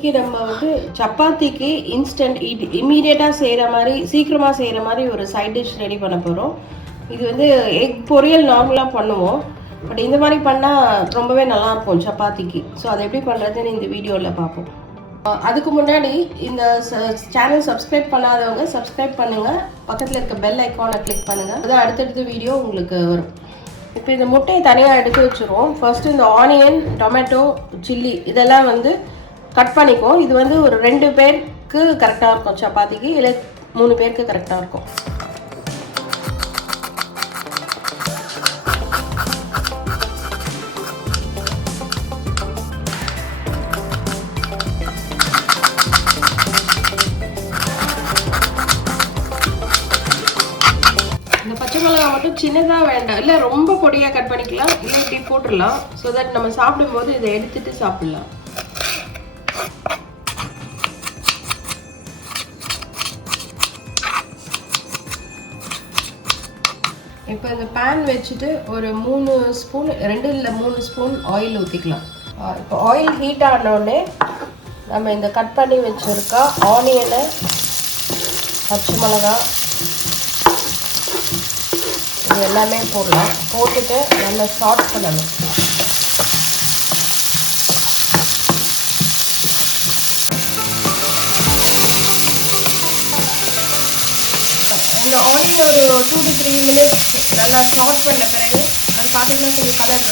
இன்றைக்கி நம்ம வந்து சப்பாத்திக்கு இன்ஸ்டன்ட் இமீடியட்டாக செய்கிற மாதிரி சீக்கிரமாக செய்கிற மாதிரி ஒரு சைட் டிஷ் ரெடி பண்ண போகிறோம். இது வந்து எக் பொரியல் நார்மலாக பண்ணுவோம், பட் இந்த மாதிரி பண்ணால் ரொம்பவே நல்லாயிருக்கும் சப்பாத்திக்கு. ஸோ அதை எப்படி பண்ணுறதுன்னு இந்த வீடியோவில் பார்ப்போம். அதுக்கு முன்னாடி இந்த சேனல் சப்ஸ்கிரைப் பண்ணாதவங்க சப்ஸ்கிரைப் பண்ணுங்கள், பக்கத்தில் இருக்க பெல் ஐக்கானை கிளிக் பண்ணுங்கள், அதான் அடுத்தடுத்த வீடியோ உங்களுக்கு வரும். இப்போ இந்த முட்டையை தனியாக எடுத்து வச்சுருவோம். ஃபர்ஸ்ட்டு இந்த ஆனியன், டொமேட்டோ, சில்லி இதெல்லாம் வந்து கட் பண்ணிக்குவோம். இது வந்து ஒரு 2 பேருக்கு கரெக்டாக இருக்கும் சப்பாத்திக்கு, இல்லை 3 பேருக்கு கரெக்டாக இருக்கும். இந்த பச்சை மிளகாய் மட்டும் சின்னதாக வேண்டாம், இல்லை ரொம்ப பொடியாக கட் பண்ணிக்கலாம், இல்லை இப்படி போட்டுடலாம். ஸோ தட் நம்ம சாப்பிடும்போது இதை எடுத்துட்டு சாப்பிடலாம். இப்போ இந்த பேன் வச்சுட்டு ஒரு 3 ஸ்பூன் 2 இல்லை 3 ஸ்பூன் ஆயில் ஊற்றிக்கலாம். இப்போ ஆயில் ஹீட் ஆனோடனே நம்ம இந்த கட் பண்ணி வச்சுருக்கா ஆனியனை, பச்சை மிளகாய் இது எல்லாமே போடலாம். போட்டுட்டு நல்லா சாட் பண்ணணும். இந்த ஆனியன் ஒரு 2 to 3 மினிட்ஸ் நல்லா சாட் பண்ண பிறகு அது பார்த்தீங்கன்னா கொஞ்சம் கலர்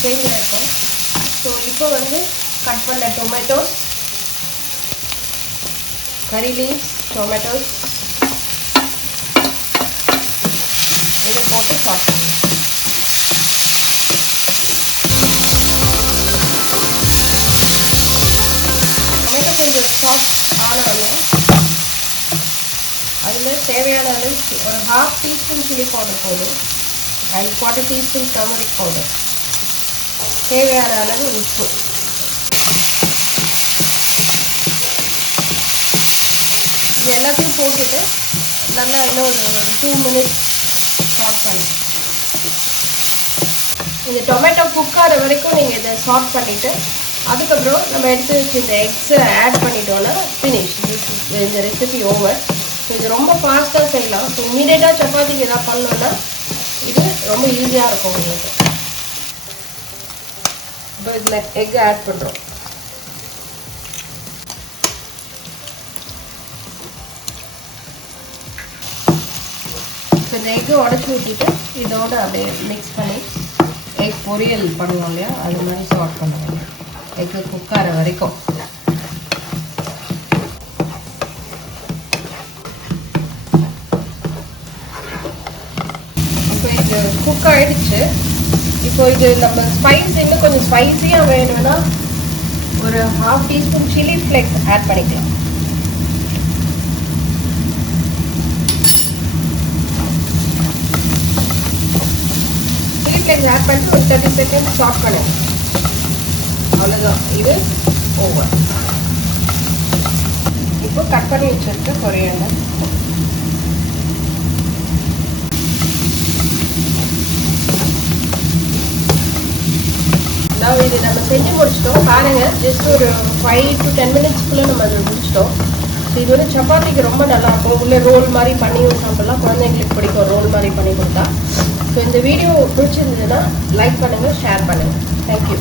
சேஞ்ச் ஆகிருக்கும். ஸோ இப்போ வந்து கட் பண்ண டொமேட்டோஸ், கறி லீவ்ஸ், டொமேட்டோஸ் இதை போட்டு சாட் பண்ணணும். டொமேட்டோ கொஞ்சம் சாஃப்ட் ஆனவங்க அதில் தேவையான அளவு ஒரு 1/2 டீஸ்பூன் சில்லி பவுடர் போடும், அண்ட் 1/4 டீஸ்பூன் டர்மரிக் பவுடர், தேவையான அளவு உப்பு. இது எல்லாத்தையும் போட்டுட்டு நல்லா இன்னும் ஒரு 2 மினிட்ஸ் சாட் பண்ணி இந்த டொமேட்டோ குக் ஆகிற வரைக்கும் நீங்கள் இதை சாட் பண்ணிவிட்டு அதுக்கப்புறம் நம்ம எடுத்து வச்சு இந்த எக்ஸை ஆட் பண்ணிட்டோன்னா ஃபினிஷ். இந்த ரெசிபி ஓவர். இது ரொம்ப ஃபாஸ்ட்டாக செய்யலாம். ஸோ இமீடியட்டாக சப்பாத்திக்கு எதாவது பண்ணோன்னா இது ரொம்ப ஈஸியாக இருக்கும் உங்களுக்கு. இப்போ இதில் எக் ஆட் பண்ணுறோம். இந்த எக்கு உடச்சி ஊற்றிட்டு இதோட அப்படியே மிக்ஸ் பண்ணி எக் பொரியல் பண்ணுவோம் இல்லையா, அது மாதிரி சாட் பண்ணுவோம் எக்கு குக் ஆகிற வரைக்கும். இப்போ இது குக் ஆகிடுச்சு. இப்போ இது நம்ம ஸ்பைஸ் இன்னும் கொஞ்சம் ஸ்பைஸியாக வேணும்னா ஒரு 1/2 டீஸ்பூன் சில்லி ஃப்ளேக்ஸ் ஆட் பண்ணிக்கலாம். ஆட் பண்ணிட்டு ஒரு 30 செகண்ட்ஸ் சாட் பண்ணுங்க. அவ்வளோதான், இது ஓவர். இப்போ கட் பண்ணி வச்சுருக்கு கொரியாண்டர். நான் இது நம்ம செஞ்சு முடிச்சிட்டோம் பாருங்கள். ஜஸ்ட் ஒரு 5 to 10 மினிட்ஸ்க்குள்ளே நம்ம அதை முடிச்சிட்டோம். ஸோ இது வந்து சப்பாத்திக்கு ரொம்ப நல்லாயிருக்கும். உள்ளே ரோல் மாதிரி பண்ணி சாப்பிடலாம், குழந்தைங்களுக்கு பிடிக்கும் ரோல் மாதிரி பண்ணி கொடுத்தா. ஸோ இந்த வீடியோ பிடிச்சிருந்ததுன்னா லைக் பண்ணுங்கள், ஷேர் பண்ணுங்கள். தேங்க்யூ.